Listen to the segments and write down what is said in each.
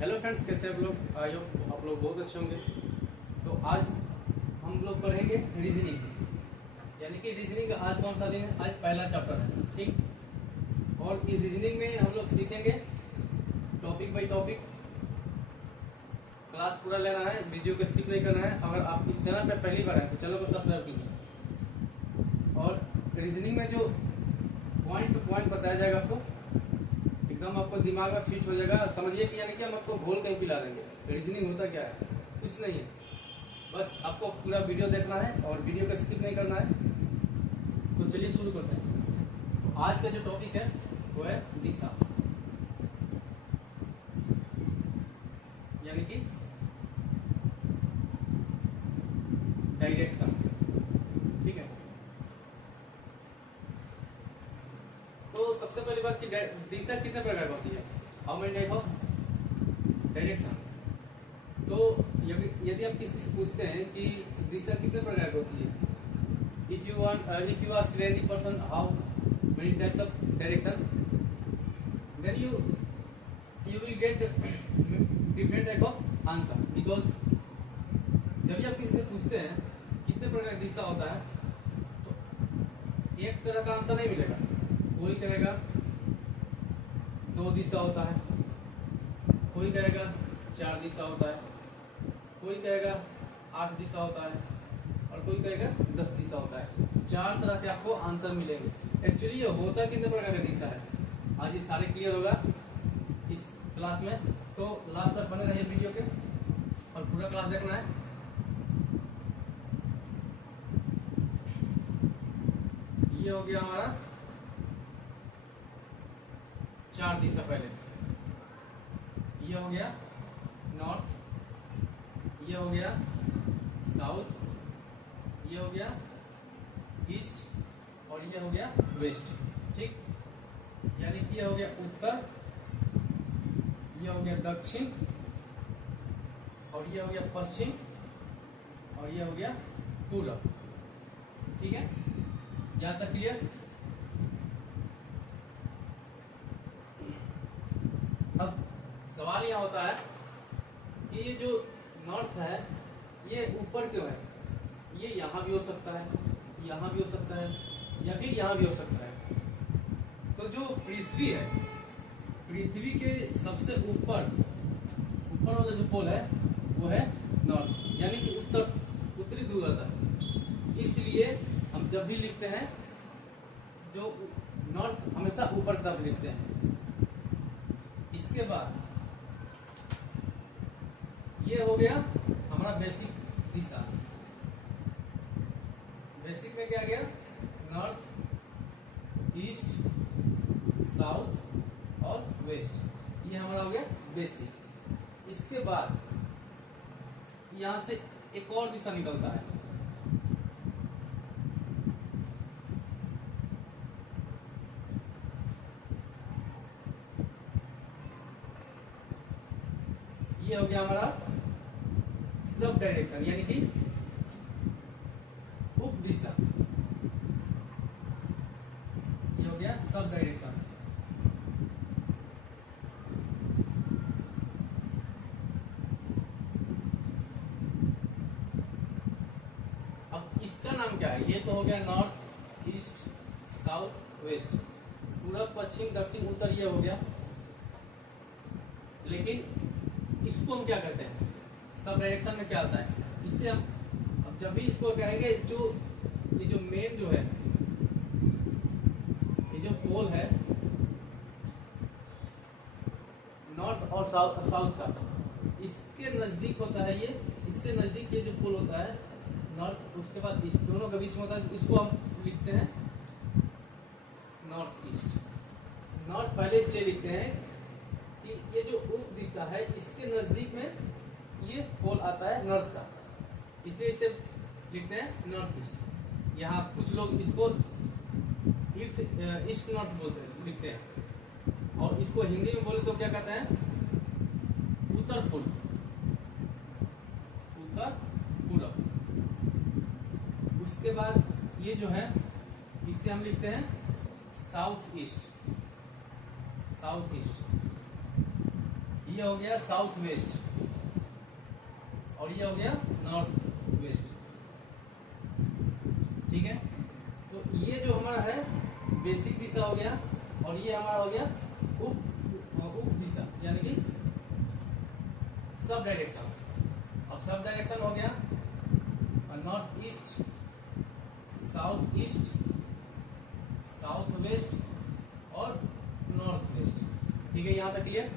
Hello friends, कैसे आप लोग? आई होप आप लोग बहुत अच्छे होंगे। तो आज हम लोग पढ़ेंगे रीजनिंग, यानी कि रीजनिंग का आज कौन सा दिन है? आज पहला चैप्टर है, ठीक। और इस रीजनिंग में हम लोग सीखेंगे टॉपिक बाय टॉपिक। क्लास पूरा लेना है, वीडियो को स्किप नहीं करना है। अगर आप इस चैनल पर पहली बार हैं तो चैनल को सब्सक्राइब कीजिए। और रीजनिंग में जो पॉइंट टू पॉइंट बताया जाएगा आपको, एकदम आपको दिमाग में फिट हो जाएगा। समझिए कि यानी कि हम आपको घोल के पिला देंगे। रीजनिंग होता क्या है? कुछ नहीं है, बस आपको पूरा वीडियो देखना है और वीडियो को स्किप नहीं करना है। तो चलिए शुरू करते हैं। तो आज का जो टॉपिक है वो है दिशा, यानी कि डायरेक्शन, ठीक है। तो सबसे पहली बात कि दिशा कितने प्रकार की होती है? How many type of direction. तो यदि आप किसी से पूछते हैं कि दिशा कितने प्रकार की होती है, if you ask any person how many types of direction, then you will get different type of answer. Because जब भी आप किसी से पूछते हैं कितने प्रकार की दिशा होता है, तो एक तरह का आंसर नहीं मिलेगा। कोई कहेगा 2 दिशा होता है, कोई कहेगा 4 दिशा होता है, कोई कहेगा 8 दिशा होता है, और कोई कहेगा 10 दिशा होता है। 4 तरह के आपको आंसर मिलेंगे। एक्चुअली ये होता कितने प्रकार का दिशा है, आज ये सारे क्लियर होगा इस क्लास में। तो लास्ट तक बने रहिए वीडियो के और पूरा क्लास देखना है। ये हो गया हमारा 4 दिशा। पहले ये हो गया नॉर्थ, ये हो गया साउथ, ये हो गया ईस्ट, और ये हो गया वेस्ट, ठीक। यानी कि ये हो गया उत्तर, ये हो गया दक्षिण, और ये हो गया पश्चिम, और ये हो गया पूरब, ठीक है। यहां तक क्लियर? अब सवाल यह होता है कि ये जो नॉर्थ है ये ऊपर क्यों है? ये यहाँ भी हो सकता है, यहाँ भी हो सकता है, या फिर यहाँ भी हो सकता है। तो जो पृथ्वी है, पृथ्वी के सबसे ऊपर वाला जो पोल है वो है नॉर्थ, यानी कि उत्तरी ध्रुव रहता है। इसलिए हम जब भी लिखते हैं जो नॉर्थ हमेशा ऊपर की तरफ लिखते हैं। इसके बाद ये हो गया हमारा बेसिक दिशा। बेसिक में क्या गया? नॉर्थ, ईस्ट, साउथ और वेस्ट। ये हमारा हो गया बेसिक। इसके बाद यहां से एक और दिशा निकलता है, ये हो गया हमारा सब डायरेक्शन, यानी कि उप दिशा। ये हो गया सब डायरेक्शन। अब इसका नाम क्या है? ये तो हो गया नॉर्थ, ईस्ट, साउथ, वेस्ट, पूरब, पश्चिम, दक्षिण, उत्तर, ये हो गया। लेकिन इसको हम क्या कहते हैं? सब डायरेक्शन में क्या आता है? इससे हम अब जब भी इसको कहेंगे, ये जो मेन जो है, ये जो पोल है नॉर्थ और साउथ का, इसके नजदीक होता है ये। इससे नजदीक ये जो पोल होता है नॉर्थ, उसके बाद ईस्ट, दोनों के बीच में होता है। इसको हम लिखते हैं नॉर्थ ईस्ट। नॉर्थ पहले इसलिए लिखते हैं कि ये जो उप दिशा है इसके नजदीक में ये पोल आता है नॉर्थ का, इसलिए इसे लिखते हैं नॉर्थ ईस्ट। यहाँ कुछ लोग इसको ईस्ट नॉर्थ बोलते हैं, लिखते हैं। और इसको हिंदी में बोले तो क्या कहते हैं? उत्तर पूर्व, उत्तर पूरब। उसके बाद ये जो है इससे हम लिखते हैं साउथ ईस्ट, साउथ ईस्ट। ये हो गया साउथ वेस्ट और ये हो गया नॉर्थ वेस्ट। ठीक है, तो ये जो हमारा है बेसिक दिशा हो गया और ये हमारा हो गया उप दिशा यानी कि सब डायरेक्शन। अब सब डायरेक्शन हो गया north east, south east, south west और नॉर्थ वेस्ट। ठीक है, यहाँ तक क्लियर,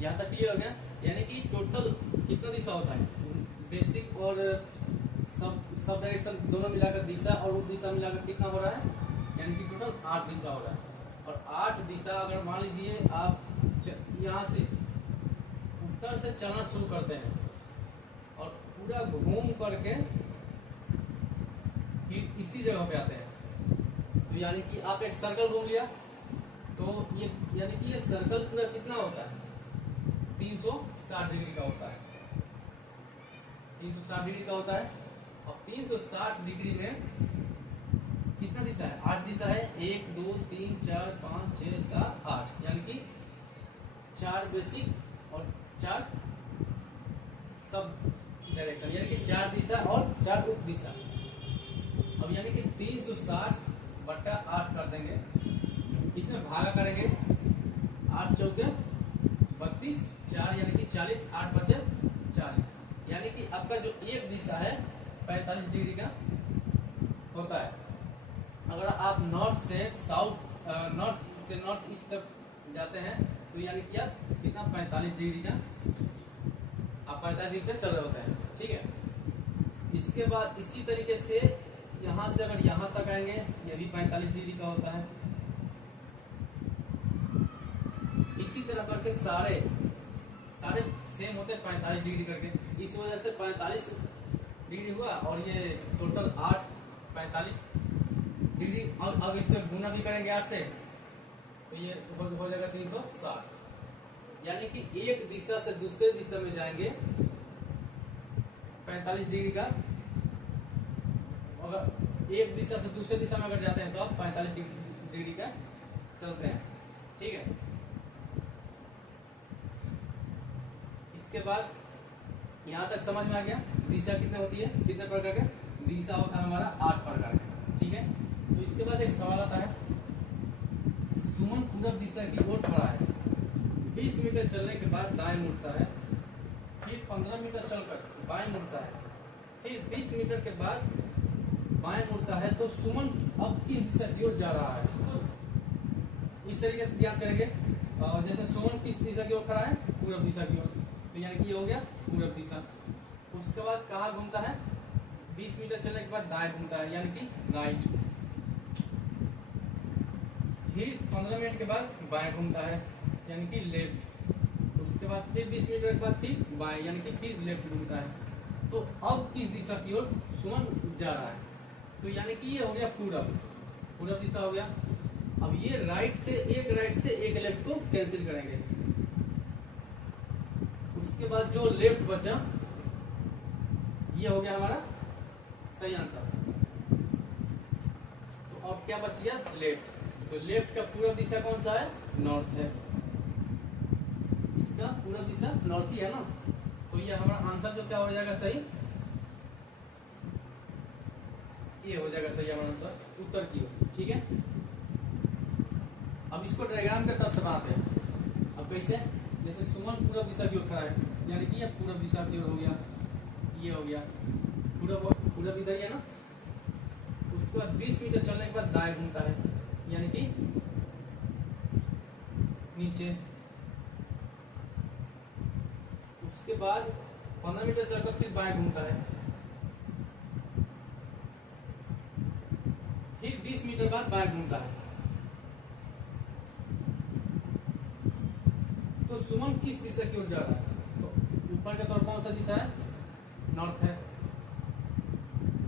यहाँ तक क्लियर हो गया। यानी कि टोटल कितना दिशा होता है, बेसिक और सब डायरेक्शन दोनों मिलाकर दिशा और उप दिशा मिलाकर कितना हो रहा है, यानी कि टोटल 8 दिशा हो रहा है। और 8 दिशा अगर मान लीजिए आप यहाँ से उत्तर से चलना शुरू करते हैं और पूरा घूम करके फिर इसी जगह पे आते हैं, तो यानी कि आप एक सर्कल घूम लिया, तो ये यानी कि ये सर्कल पूरा कितना होता है, 360 डिग्री का होता है, 360 डिग्री का होता है। अब 360 डिग्री में कितना दिशा है, 8 दिशा है, 1 2 3 4 5 6 7 8, यानी कि 4 बेसिक और 4 सब डायरेक्शन, यानी कि 4 दिशा और 4 उप दिशा। अब यानी कि 360 बटा 8 कर देंगे, इसमें भागा करेंगे, 8 चौके 32, 4 यानी कि 40, 8 बचे 40, यानी कि आपका जो एक दिशा है 45 डिग्री का होता है। अगर आप नॉर्थ से साउथ, नॉर्थ से नॉर्थ ईस्ट तक जाते हैं तो यानी कि आप कितना 45 डिग्री का, आप 45 डिग्री पे चल रहे होते हैं। ठीक है, इसके बाद इसी तरीके से यहाँ से अगर यहाँ तक आएंगे, ये भी 45 डिग्री का होता है। इसी तरह करके सारे सेम होते हैं 45 डिग्री करके, इस वजह से 45 डिग्री हुआ और ये टोटल 8 45 डिग्री। और अगर इसे गुना भी करेंगे 8 से तो ये हो जाएगा 360, यानी कि एक दिशा से दूसरे दिशा में जाएंगे 45 डिग्री का, अगर एक दिशा से दूसरे दिशा में अगर जाते हैं तो आप 45 डिग्री का चलते हैं। ठीक है, इसके बाद यहाँ तक समझ में आ गया दिशा कितने होती है, कितने प्रकार के दिशा होता है हमारा, 8 प्रकार का। ठीक है, तो इसके बाद एक सवाल आता है, सुमन पूरब दिशा की ओर खड़ा है, 20 मीटर चलने के बाद दाएं मुड़ता है, फिर 15 मीटर चलकर बाएं मुड़ता है, फिर 20 मीटर के बाद बाएं मुड़ता है, तो सुमन अब किस दिशा की ओर जा रहा है, इसको इस तरीके से ज्ञात करेंगे। जैसे सुमन किस दिशा की ओर खड़ा है, पूरब दिशा की ओर, तो यानी कि ये हो गया पूरब दिशा। उसके बाद कहाँ घूमता है, 20 मीटर चलने के बाद दाएं घूमता है, यानी कि राइट। फिर 15 मिनट के बाद बाएं घूमता है, यानी कि लेफ्ट। उसके बाद फिर 20 मीटर के बाद फिर बाएं, यानी कि फिर लेफ्ट घूमता है। तो अब किस दिशा की ओर सुमन जा रहा है, तो यानी कि ये हो गया पूरब दिशा हो गया। अब ये राइट से एक लेफ्ट को कैंसिल करेंगे, उसके बाद जो लेफ्ट बचा ये हो गया हमारा सही आंसर। तो अब क्या बच गया, लेफ्ट। तो लेफ्ट का पूरब दिशा कौन सा है, नॉर्थ है, इसका पूरब दिशा नॉर्थ ही है ना, तो ये हमारा आंसर जो क्या हो जाएगा सही, ये हो जाएगा सही हमारा आंसर उत्तर की ओर। ठीक है, अब इसको डायग्राम के तरफ से बनाते हैं। अब कैसे, जैसे सुमन पूरब दिशा की ओर खड़ा है, यानी कि ये पूरब दिशा की ओर हो गया, ये हो गया पूरब इधर ही है ना। उसके बाद 20 मीटर चलने के बाद दाएं घूमता है, यानी कि नीचे। उसके बाद 15 मीटर चलकर फिर बाएं घूमता है, फिर 20 मीटर बाद बाएं घूमता है। तो सुमन किस दिशा की ओर जा रहा है, तो ऊपर का तरफ कौन सा दिशा है, नॉर्थ है,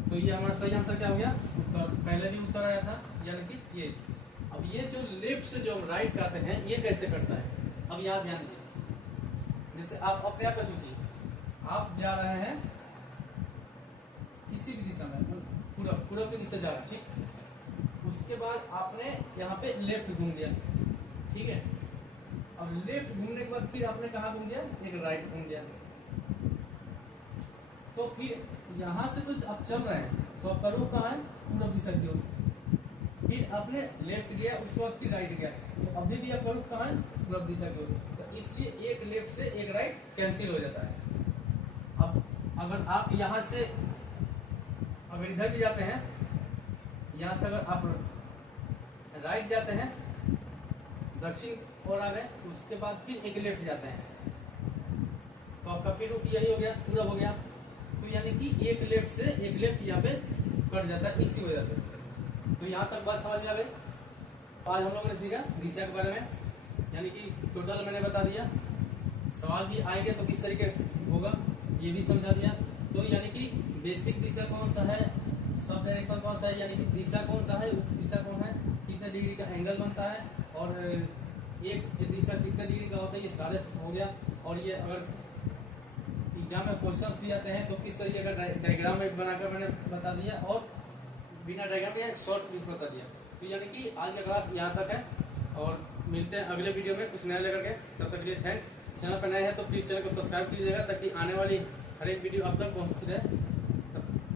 तो ये हमारा सही आंसर क्या हो गया, उत्तर। पहले भी उत्तर आया था, यानी कि ये। अब ये जो लेफ्ट से जो हम राइट करते हैं ये कैसे करता है, अब यहाँ ध्यान दीजिए। जैसे आप अपने आप सोचिए, आप जा रहे हैं किसी भी दिशा में, पूरब की दिशा जा रहा है, ठीक। उसके बाद आपने यहाँ पे लेफ्ट घूम लिया, ठीक है। अब लेफ्ट घूमने के बाद फिर आपने कहाँ घूम गया, एक राइट घूम गया। तो फिर यहाँ से तो आप चल रहे हैं तो आपका रुख कहाँ है, पूरब दिशा की ओर। फिर आपने लेफ्ट गया, उसके बाद फिर राइट गया, तो अभी भी आपका रुख कहाँ है, पूरब दिशा की ओर। तो इसलिए एक लेफ्ट से एक राइट कैंसिल हो जाता है। अब अगर आप यहाँ से अगर इधर भी जाते हैं, यहाँ से अगर आप राइट जाते हैं, दक्षिण और आ गए, उसके बाद फिर एक लेफ्ट जाते हैं, तो आपका फिर रुख यही हो गया, पूरब हो गया। तो यानी कि एक लेफ्ट से एक लेफ्ट यहाँ पे कट जाता है इसी वजह से। तो यहाँ तक बात समझ में आ गई। आज हम लोगों ने सीखा दिशा के बारे में, यानी कि टोटल मैंने बता दिया। सवाल भी आएंगे तो किस तरीके से होगा ये भी समझा दिया। तो यानी कि बेसिक दिशा कौन सा है, सब डायरेक्शन कौन सा है, यानी कि दिशा कौन सा है, दिशा कौन है, कितने डिग्री का एंगल बनता है, और एक दिशा कितने डिग्री का होता है, ये सारे हो गया। और ये अगर एग्जाम में क्वेश्चंस भी आते हैं तो किस तरीके का डायग्राम एक बनाकर मैंने बता दिया, और बिना डायग्राम के एक शॉर्ट क्लिप बता दिया। तो यानी कि आज का क्लास यहाँ तक है, और मिलते हैं अगले वीडियो में कुछ नया लेकर के। तब तक के लिए थैंक्स। चैनल पर नए हैं तो प्लीज चैनल को सब्सक्राइब कीजिएगा ताकि आने वाली हर एक वीडियो आप तक पहुँचती रहे।